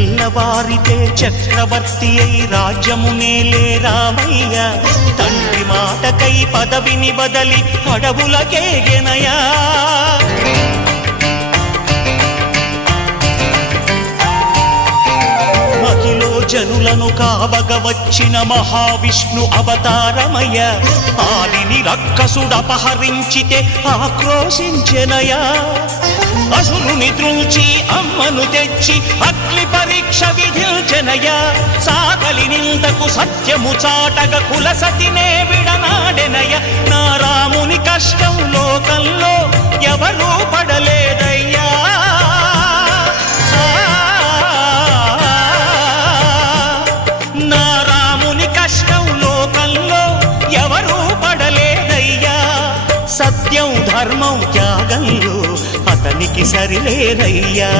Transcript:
తెల్లవారితే చక్రవర్తి అయి రాజ్యమునేలే రామయ్య తండ్రి మాటకై పదవిని బదలి అడవులకేగెనయా మహిలో జనులను కావగ వచ్చిన మహావిష్ణు అవతారమయ్య ఆలిని రక్కసుడపహరించితే ఆక్రోశించెనయా అసురుని త్రుంచి అమ్మను తెచ్చి అగ్ని పరీక్ష విధించెనయా సాగలి నిందకు సత్యము చాటగ కులసతినే విడనాడెనయ నా రాముని కష్టం లోకంలో ఎవరూ పడలేదయ్యా నా రాముని కష్టం లోకంలో ఎవరూ పడలేదయ్యా సత్యం ధర్మం త్యాగంలో అతనికి సరిలేరయ్యా